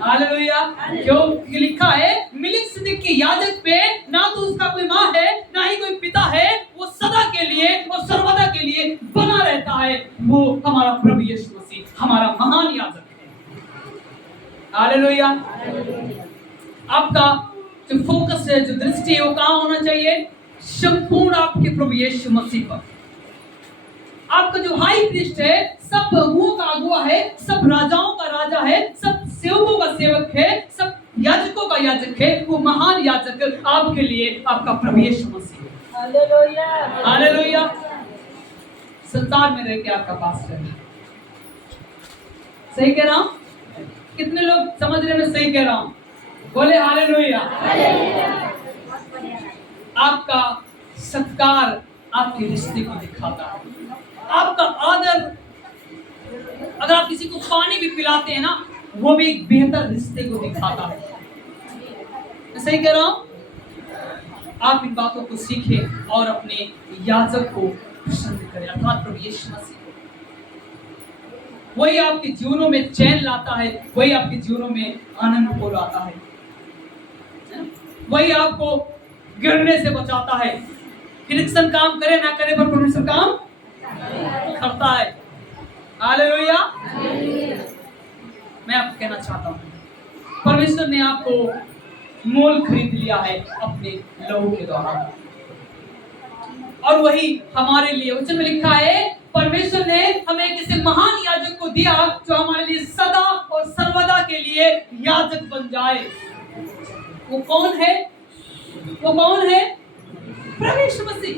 हालेलुया। क्यों लिखा है मेलिकिसदिक के याजक पे ना तो उसका कोई माँ है ना ही कोई पिता है, वो सदा के लिए और सर्वदा के लिए बना रहता है। वो हमारा प्रभु यीशु मसीह, हमारा महान याजक है। हालेलुया। आपका जो फोकस है, जो दृष्टि है, वो कहाँ होना चाहिए? संपूर्ण आपके प्रभु यीशु मसीह पर। आपका जो हाई प्रीस्ट है, सब प्रभुओं का अगुआ है, सब राजाओं का राजा है, सब सेवकों का सेवक है, सब याजकों का याजक है। वो महान याजक आपके लिए आपका प्रभु यीशु मसीह। हालेलुया। हालेलुया। संसार में रह के आपका पास है। सही कह रहा हूं? कितने लोग समझ रहे मैं सही कह रहा हूं? बोले हालेलुया। आपका सत्कार आपके रिश्ते को दिखाता है, आपका आदर। अगर आप किसी को पानी भी पिलाते हैं ना, वो भी एक बेहतर रिश्ते को दिखाता है। मैं सही कह रहा हूं? आप इन बातों को सीखें और अपने याजक को प्रसन्न करें, अर्थात प्रभु यीशु मसीह को। वही आपके जीवनों में चैन लाता है, वही आपके जीवनों में आनंद को लाता है, वही आपको गिरने से बचाता है। क्रिश्चियन काम करे ना करे, पर परमेश्वर काम करता है। हालेलुया। मैं आपको कहना चाहता हूँ, परमेश्वर ने आपको मोल खरीद लिया है अपने लहू के द्वारा, और वही हमारे लिए वचन में लिखा है, परमेश्वर ने हमें किसी महान याजक को दिया जो हमारे लिए सदा और सर्वदा के लिए याजक बन जाए। वो कौन है? वो कौन है? प्रभु यीशु मसीह।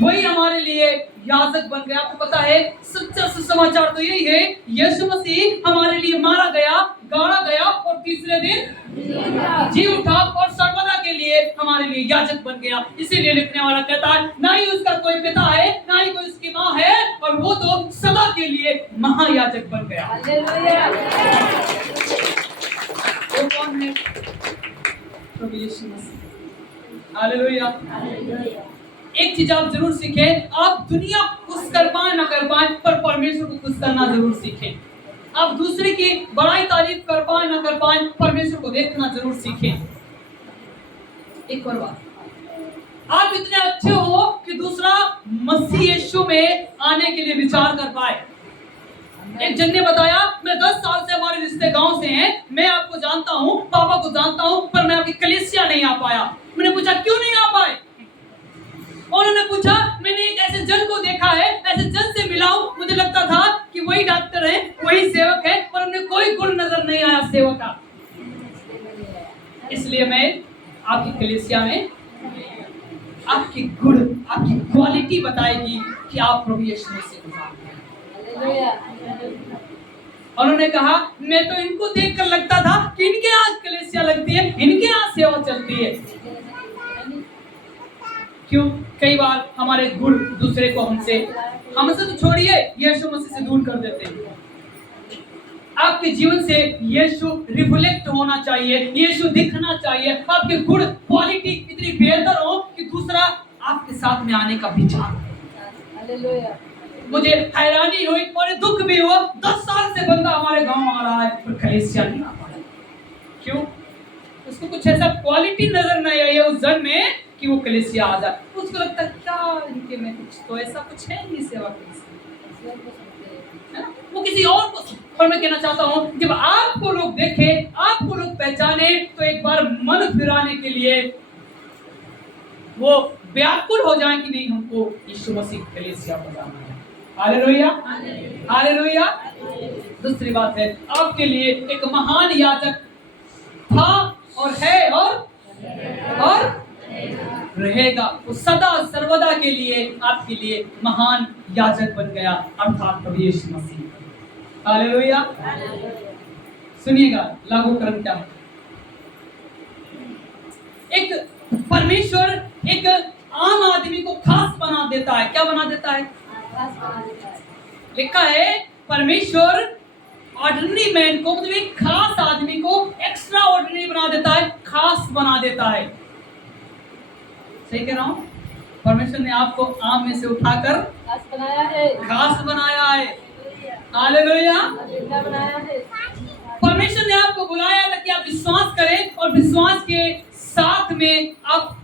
वही हमारे लिए याजक बन गया। आपको पता है सच्चा सुसमाचार तो यही है, यीशु मसीह हमारे लिए मारा गया, गाड़ा गया और तीसरे दिन जी उठा, और सर्वदा के लिए हमारे लिए याजक बन गया। इसीलिए लिखने वाला कहता है ना ही उसका कोई पिता है ना ही कोई उसकी माँ है, और वो तो सदा के लिए महायाजक बन गया। वो कौन है? प्रभु यीशु मसीह। हालेलुया। एक चीज आप जरूर सीखें, आप दुनिया खुश कर पाए ना कर पाए, पर परमेश्वर को खुश करना जरूर सीखें। आप दूसरे की बड़ाई तारीफ कर पाए ना कर पाए, परमेश्वर को देखना जरूर सीखें। एक और बात, आप इतने अच्छे हो कि दूसरा मसीह यीशु में आने के लिए विचार कर पाए। एक जन ने बताया, मैं 10 साल से हमारे रिश्ते गांव से हैं, मैं आपको जानता हूं, पापा को जानता हूं, पर मैं आपकी कलीसिया नहीं आ पाया। मैंने पूछा क्यों नहीं आ पाए? उन्होंने पूछा, मैंने एक ऐसे जन को देखा है, ऐसे जन से मिला हूं, मुझे लगता था कि वही डॉक्टर है, वही सेवक है, पर हमने कोई कोई गुण नजर नहीं आया सेवक का, इसलिए मैं आपकी कलीसिया में आपकी गुण, आपकी क्वालिटी बताएगी कि आप प्रभु यीशु मसीह को जानते हैं। उन्होंने कहा मैं तो इनको देखकर लगता था कि इनके यहाँ कलीसिया लगती है, इनके यहाँ सेवा चलती है। क्यों? कई बार हमारे गुण दूसरे को हमसे तो छोड़िए यीशु मसीह से दूर कर देते हैं। आपके जीवन से यीशु रिफ्लेक्ट होना चाहिए, यीशु दिखना चाहिए, आपके गुण क्वालिटी इतनी बेहतर हो कि दूसरा आपके साथ में आने का विचार करे। मुझे हैरानी हुई और दुख भी हुआ, 10 साल से बंदा हमारे गांव आ रहा है पर कलीसिया नहीं आ पा रहा। क्यों? उसको कुछ ऐसा क्वालिटी नजर नहीं आई है उस जन में कि वो कलीसिया आ जाए। उसको लगता है क्या इनके में कुछ तो ऐसा कुछ है नहीं सेवा कलीसिया, वो किसी और को। और मैं कहना चाहता हूँ जब आपको लोग देखें, आपको लोग पहचाने तो एक बार मन फिराने के लिए वो व्याकुल हो जाए कि नहीं हमको यीशु मसीह कलीसिया को जाना है। Hallelujah, hallelujah. दूसरी बात है, आपके लिए एक महान याजक था और है और रहेगा। वो सदा सर्वदा के लिए आपके लिए महान याजक बन गया, अर्थात प्रभु यीशु मसीह। हालेलुया। सुनिएगा लागूकरण क्या है। एक परमेश्वर एक आम आदमी को खास बना देता है। क्या बना देता है? लिखा है परमेश्वर ऑर्डिनरी मैन को, मतलब एक खास आदमी को एक्स्ट्रा ऑर्डिनरी बना देता है, खास बना देता है। सही कह रहा हूं? परमेश्वर ने आपको आम में से उठाकर खास बनाया है, खास बनाया है। हालेलुया। परमेश्वर ने आपको बुलाया था कि आप विश्वास करें और विश्वास के साथ में आप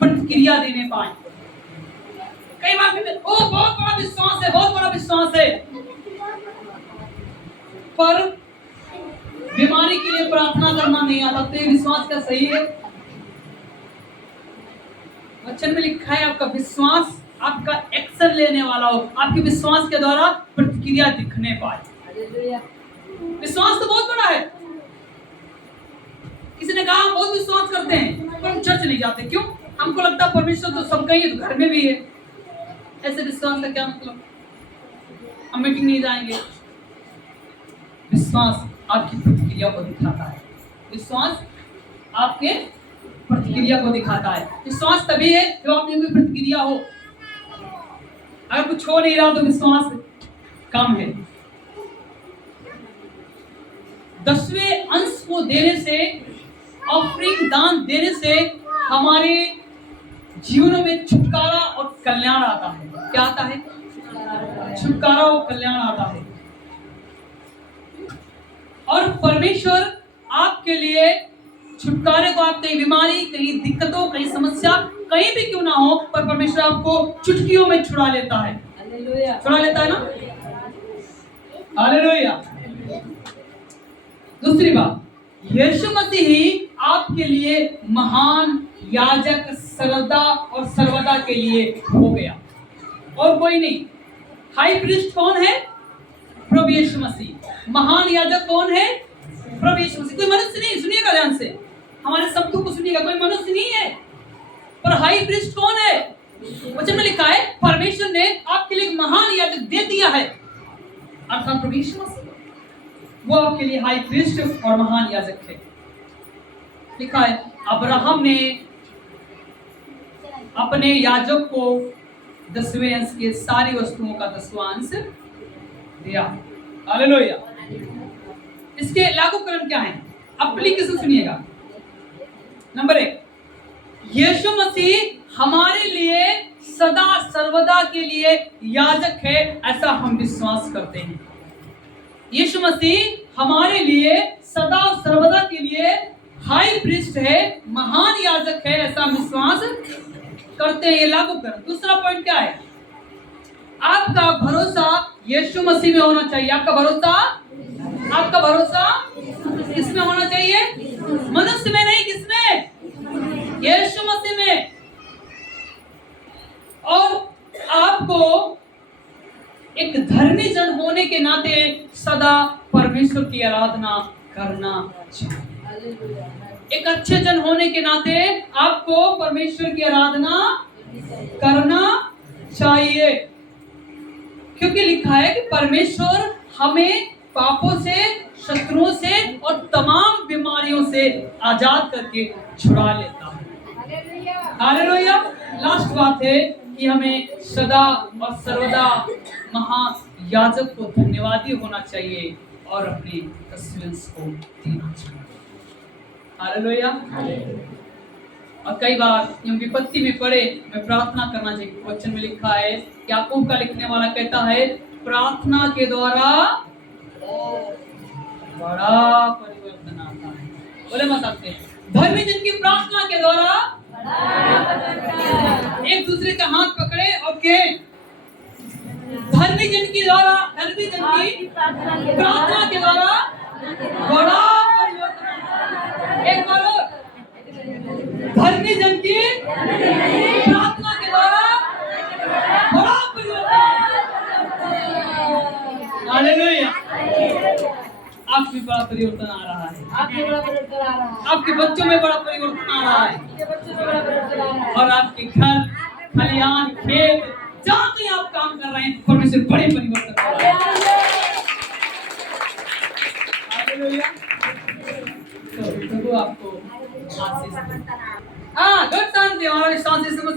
प्रतिक्रिया देने पाए। कई बार कहते ओ बहुत बड़ा विश्वास है, बहुत बड़ा विश्वास है, पर बीमारी के लिए प्रार्थना करना नहीं आता तो ये विश्वास क्या सही है? वचन में लिखा है आपका विश्वास आपका एक्शन लेने वाला हो, आपके विश्वास के द्वारा प्रतिक्रिया दिखने पाए। विश्वास तो बहुत बड़ा है। किसी ने कहा हम बहुत विश्वास करते हैं पर हम चर्च नहीं जाते। क्यों? हमको लगता है परमेश्वर तो सबका ही है, तो घर में भी है। ऐसे विश्वास का क्या मतलब? हम मीटिंग नहीं जाएंगे। विश्वास आपकी प्रतिक्रिया को दिखाता है। विश्वास आपके प्रतिक्रिया को दिखाता है। विश्वास तभी है जब आप में कोई प्रतिक्रिया हो। अगर कुछ हो नहीं रहा तो विश्वास कम है। 10वें अंश को देने से, ऑफरिंग दान देने से हमारे जीवनों में छुटकारा और कल्याण आता है। क्या आता है? छुटकारा और कल्याण आता है। और परमेश्वर आपके लिए छुटकारे को, आप कहीं बीमारी, कहीं दिक्कतों, कहीं समस्या, कहीं भी क्यों ना हो, पर परमेश्वर आपको चुटकियों में छुड़ा लेता है। छुड़ा लेता है ना? हालेलुया। दूसरी बात, यीशु मसीह ही आपके लिए महान याजक सर्वदा और सर्वदा के लिए हो गया और कोई नहीं। हाई प्रीस्ट कौन है? प्रभु यीशु मसीह। महान याजक कौन है? प्रभु यीशु मसीह। कोई मनुष्य नहीं। सुनिएगा ध्यान से, हमारे शब्दों को सुनिएगा। कोई मनुष्य नहीं है। पर हाई प्रीस्ट कौन है? वचन में लिखा है परमेश्वर ने आपके लिए महान याजक दे दिया है, अर्थात प्रभु यीशु मसीह। वो आपके लिए हाई प्रीस्ट और महान याजक है। लिखा है अब्राहम ने अपने याजक को 10वें अंश के सारी वस्तुओं का 10वां अंश दिया। हालेलुया। इसके लागूकरण क्या है? एप्लीकेशन सुनिएगा। नंबर 1, यीशु मसीह हमारे लिए सदा सर्वदा के लिए याजक है, ऐसा हम विश्वास करते हैं। यीशु मसीह हमारे लिए सदा सर्वदा के लिए हाई प्रीस्ट है, महान याजक है, ऐसा विश्वास करते हैं। ये लागू कर। दूसरा पॉइंट क्या है? आपका भरोसा यीशु मसीह में होना चाहिए। आपका भरोसा किसमें होना चाहिए? मनुष्य में नहीं। किसमें? यीशु मसीह में। और आपको एक धर्मी जन होने के नाते सदा परमेश्वर की आराधना करना चाहिए। एक अच्छे जन होने के नाते आपको परमेश्वर की आराधना करना चाहिए, क्योंकि लिखा है कि परमेश्वर हमें पापों से, शत्रुओं से और तमाम बीमारियों से आजाद करके छुड़ा लेता है। हालेलुया। लास्ट बात है कि हमें सदा और सर्वदा महायाजक को धन्यवादी होना चाहिए और अपने कस्टमर्स को देना चाहिए। हालेलुया। और कई बार हम विपत्ति में पड़े, मैं प्रार्थना करना चाहिए। वचन में लिखा है, याकूब का लिखने वाला कहता है, प्रार्थना के द्वारा बड़ा परिवर्तन आता है। बोले मत सकते, धर्मी जन की प्रार्थना के द्वारा एक दूसरे का हाथ पकड़े और के धर्मी जन की प्रार्थना के द्वारा बड़ा परिवर्तन। एक बार धर्मी जन की प्रार्थना के द्वारा बड़ा परिवर्तन। हालेलुया। आपकी बड़ा परिवर्तन आ रहा है, आपके बच्चों में बड़ा परिवर्तन आ रहा है, और आपके घर, खलिहान, खेत, जहाँ कहीं आप काम कर रहे हैं, परमेश्वर बड़े परिवर्तन कर रहा है। हालेलुया। तो प्रभु आपको आशीष दे। हाँ, गॉड शांति और शांति से